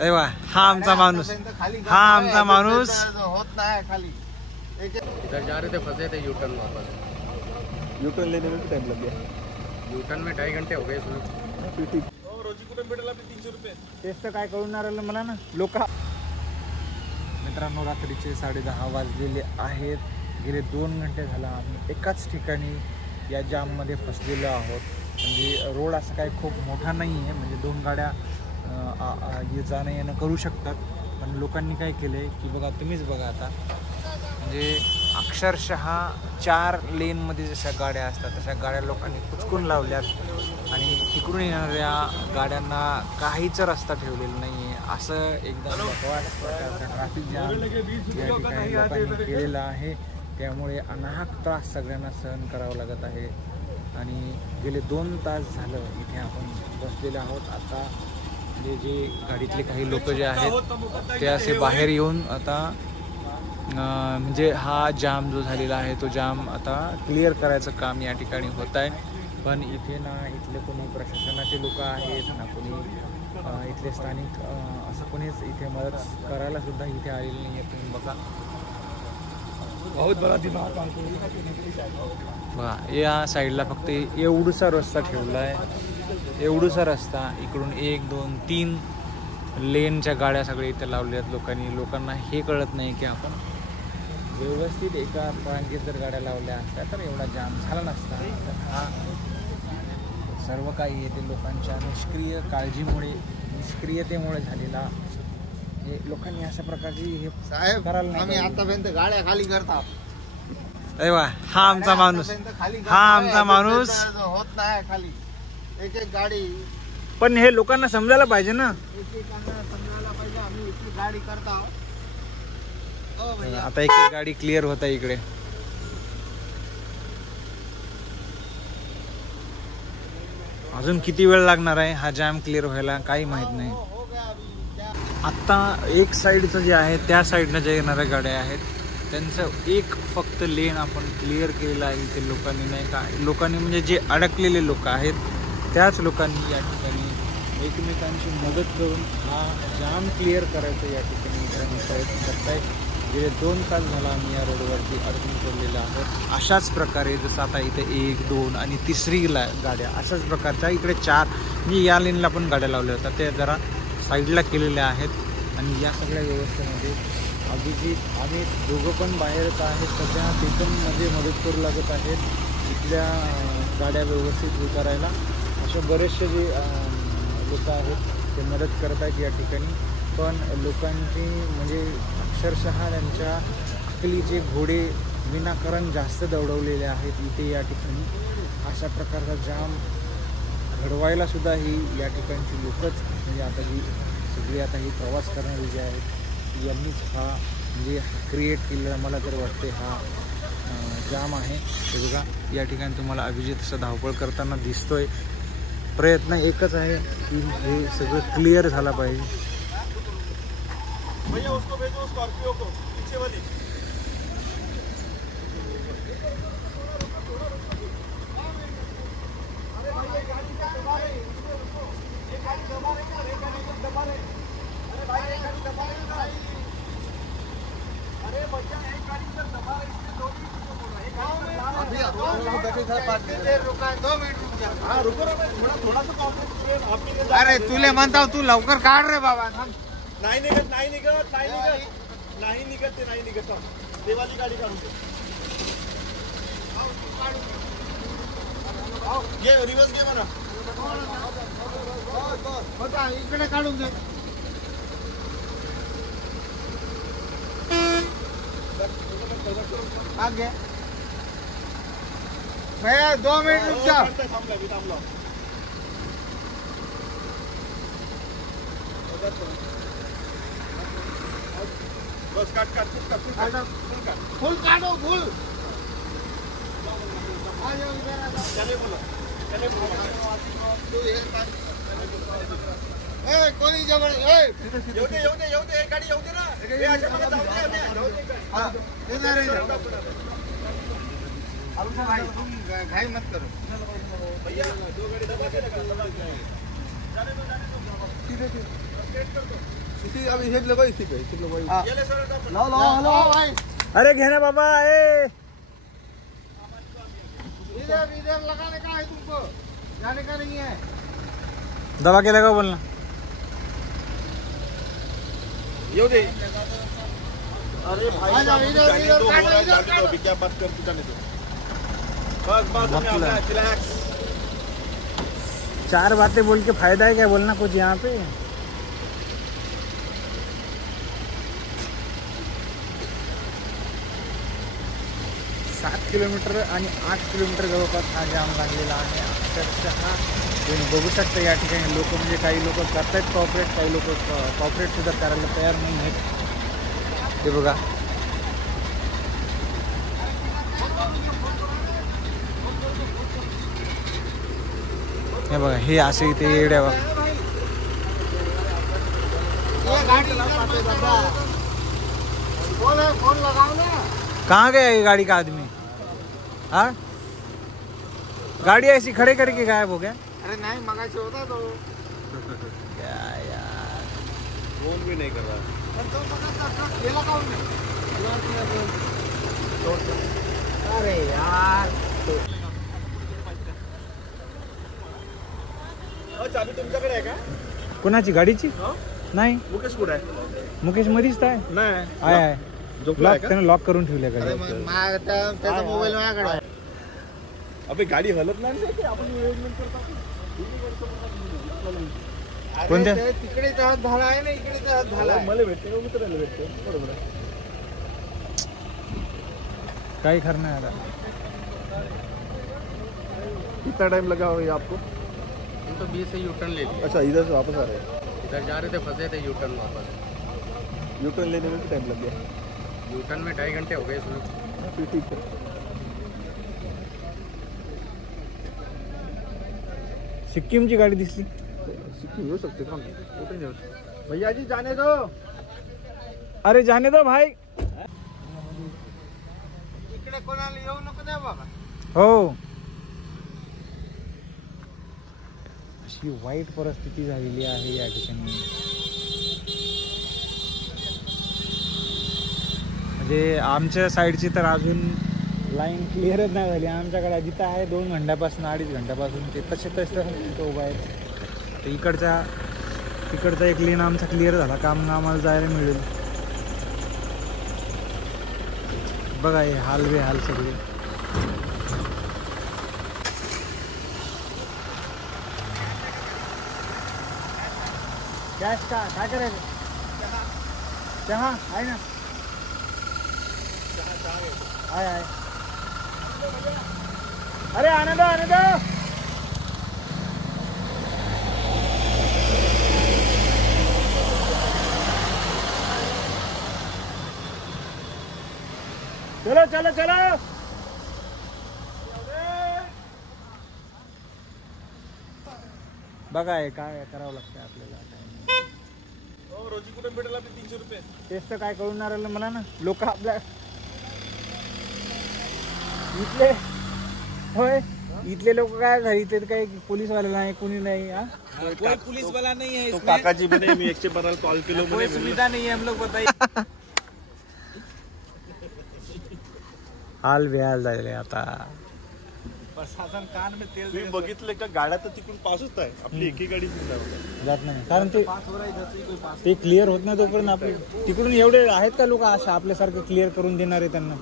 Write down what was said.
अरे वा, हा आमचा माणूस, हा आमचा माणूस होत नाही खाली। इधर जा रहे थे, फंसे थे यूटर्न वापस। यूटर्न लेने में भी टाइम लग गया। यूटर्न में 2.5 घंटे हो गए इसमें। रोजी कुठे भेटेल आपली 300 रुपये? तेच तर काय कळून राहिलं मला ना लोक। मित्रांनो, रात्रीचे 10:30 वाजलेले आहेत। गेले 2 घंटे झाला आम्ही एकाच ठिकाणी या जाममध्ये फसलेलो आहोत। म्हणजे रोड असं काही खूप मोठा नाही आहे, म्हणजे 2 गाड्या जाणं येणं करू शकतात। पण लोकांनी काय केलं आहे की बघा, तुम्हीच बघा आता, म्हणजे अक्षरशः 4 लेनमध्ये जशा गाड्या असतात तशा गाड्या लोकांनी कुचकून लावल्यात आणि तिकडून येणाऱ्या गाड्यांना काहीच रस्ता ठेवलेला नाही आहे। असं एकदम ट्रॅफिक जाम या ठिकाणी लोकांनी केलेलं आहे। त्यामुळे अनाहक त्रास सगळ्यांना सहन करावं लागत आहे आणि गेले 2 तास झालं इथे आपण बसलेले आहोत। आता जे गाडीतले काही लोक जे आहेत ते असे बाहेर येऊन आता म्हणजे हा जाम जो झालेला आहे तो जाम आता क्लिअर करायचं काम या ठिकाणी होत आहे। पण इथे ना इथले कोणी प्रशासनाचे लोक आहेत ना कोणी इथले स्थानिक असं कोणीच इथे मदत करायला सुद्धा इथे आलेलं नाही आहे। तुम्ही बघा, बहुत बड़ा दिमाग बघा, या साईडला फक्त एवढूसा रस्ता ठेवला आहे, एवढूसा रस्ता। इकडून 1 2 3 लेनच्या गाड्या सगळ्या इथे लावल्यात लोकांनी। लोकांना हे कळत नाही की आपण व्यवस्थित एका रांगेत जर गाड्या लावल्या असत्या तर एवढा जाम झाला नसता। तर हा सर्व काही येते लोकांच्या निष्क्रियतेमुळे झालेला। हे लोकांनी अशा प्रकारची हे साहेब आम्ही आतापर्यंत गाड्या खाली करतात। अरे वा, हा आमचा माणूस, हा आमचा माणूस होत नाही खाली एक गाडी। पण हे लोकांना समजायला पाहिजे ना, एकेकांना समजायला पाहिजे आम्ही इतकी गाडी करतो। आता एक गाडी क्लिअर होत आहे इकडे। अजून किती वेळ लागणार आहे हा जाम क्लिअर व्हायला काही माहित नाही। आता एक साईडचं जे आहे त्या साईडनं ज्या येणाऱ्या गाड्या आहेत त्यांचं एक फक्त लेन आपण क्लिअर केलेलं आहे इथे लोकांनी, नाही का? लोकांनी म्हणजे जे अडकलेले लोक आहेत त्याच लोकांनी या ठिकाणी एकमेकांची मदत करून हा जाम क्लिअर करायचं या ठिकाणी प्रयत्न करत आहेत। गेले 2 तास झाला आम्ही या रोडवरती अडकून पडलेलो आहोत। अशाच प्रकारे जसं आता इथे 1 2 आणि 3री गाड्या अशाच प्रकारच्या इकडे 4 म्हणजे या लेनला पण गाड्या लावल्या होत्या, ते जरा साईडला केलेल्या आहेत। आणि या सगळ्या व्यवस्थेमध्ये अभिजित आम्ही दोघं पण बाहेरच आहेत सध्या, ते पण मध्ये मदत करू लागत आहेत इथल्या गाड्या व्यवस्थित हे करायला। असे बरेचसे जे लोक आहेत ते मदत करत आहेत या ठिकाणी। पण लोकांची म्हणजे अक्षरशः त्यांच्या अकलीचे घोडे विनाकारण जास्त दौडवलेले आहेत इथे या ठिकाणी। अशा प्रकारचा जाम घडवायला सुद्धा ही या ठिकाणची लोकच, म्हणजे आता ही सगळी आता ही प्रवास करणारी जे आहेत यांनीच हा म्हणजे क्रिएट केलेला मला तर वाटते हा जाम आहे। हे बघा, या ठिकाणी तुम्हाला अभिजित असं धावपळ करताना दिसतोय। प्रयत्न एकच आहे की हे सगळं क्लिअर झाला पाहिजे। भैया उसको भेजो, स्कॉर्पियो को पीछे वाली। अरे भाई ये गाड़ी क्या दबा रहे, ये गाड़ी दबा रहे क्या, ये गाड़ी को दबा रहे। अरे भाई ये गाड़ी दबा रहे ना, अरे भैया एक गाड़ी तो दबा रहे, इसमें 2 मिनट रुको बोला। एक गाड़ी रुका 2 मिनिट रुक जा। हाँ रुको ना, थोड़ा सा कॉम्प्लेक्स। अरे तुले म्हणता तू लवकर काढ रे बाबा। नाही निघत ते नाही निघत। देवाली गाडी काढून घे, रिवर्स घे म्हणा। इकडे काढून दे। आगे भैया 2 मिनिट रुक जा। थांबला बस काट फुल काटो फुल। कोणी जवळ येऊ दे गाडी येऊ दे ना। घाई मत करो भैया, 2 गाड़ी दबा के लगा। इसी अब इसे लगो इसी पे इसी लगो लो लो लो भाई अरे घे ना बाबा ए इधर इधर लगाने का है तुमको, जाने का नहीं है। दबा के लगाओ बोलना। ये दे अरे भाई आ जाओ इधर इधर काटो इधर काटो। अभी क्या बात कर तू जाने दो बस बस हमें अपना रिलैक्स 4 बातें बोल के फायदा है क्या बोलना कुछ यहाँ पे। किलोमीटर आणि 8 किलोमीटर जवळपास हा जाम लागलेला आहे अक्षरशः तुम्ही बघू शकता या ठिकाणी लोक म्हणजे काही लोक करतायत कॉपरेट, काही लोक कॉपरेट सुद्धा करायला तयार नाही आहेत। ते बघा हे बघा हे असे इथे येड्या बघा ये गाड़ी फोन लगाओ ना। कहाँ गया ये गाड़ी का आदमी? हाँ गाड़ी ऐसी खड़े करके गायब हो गया। अरे नहीं मगा से होता तो क्या यार फोन भी नहीं कर रहा ये लगाओ ना। अरे यार चाबी तुमच्याकडे आहे का? कोणाची गाडीची? नाही मुकेश कुठे आहे? मुकेश मधीच आहे नाही आहे झोपला लॉक त्याने लॉक करून ठेवल्या अरे गाडी। त्याचा मोबाईल माझ्याकडे आहे। अबे गाडी हलत नाही की आपण मॅनेजमेंट करतो कोणत्या? अरे ते तिकडे तहत झाला आहे ना, इकडे तहत झाला आहे। मला भेटते मित्राला भेटते बरोबर आहे काही खरं नाही आता। कितना टाइम लगा हो ये आपको? हम तो 20 से यू टर्न ले लिए, अच्छा इधर से वापस आ रहे हैं। इधर जा रहे थे फंसे थे यू टर्न वापस। यू टर्न लेने में भी टाइम लग गया यू टर्न में 2.5 घंटे हो गए इसमें। फिर ठीक है सिक्कीमची गाडी दिसली। सिक्किम येऊ शकते का? कुठे नाही होत भैया जी जाने दो। अरे जाने दो भाई। इकडे कोणाला येऊ नको द्या बाबा। हो अशी वाईट परिस्थिती झालेली आहे या ठिकाणी। म्हणजे आमच्या साईडची तर अजून लाईन क्लिअरच नाही झाली। आमच्याकडे जिथं आहे 2 घंट्यापासून 2.5 घंट्यापासून ते तसे तिथं उभं आहेत। तर तिकडचा एक लेन आमचा क्लिअर झाला काम आम्हाला जायला मिळेल। बघा हे हाल बेहाल सगळे। गॅस का काय करायचं? चहा आहे ना? आहे अरे आनंद आनंद चलो चलो चलो बघा हे काय करावं लागतं आपल्याला। रोजी कुठे भेटेल आपली 300 रुपये? तेच तर काय कळणार आलं मला ना। लोक आपल्या इथले होय इथले लोक काय झाले इथे काही पोलीसवाले नाही कोणी नाही। हा कोई पुलिस वाला नहीं है तो इसमें। काकाजी म्हणे मी 112 कॉल केलो कोई म्हणे सुविधा नहीं है, हम लोग बताइए। हाल बेहाल झाले आता। प्रशासन कान में तेल तुम्ही बघितलं का गाड्या तर तिकडून पासच आहे आपली एकही गाडी जात नाही कारण ते क्लिअर होत नाही तोपर्यंत आपले तिकडून एवढे आहेत का लोक असं आपल्यासारखं क्लिअर करून देणारे त्यांना?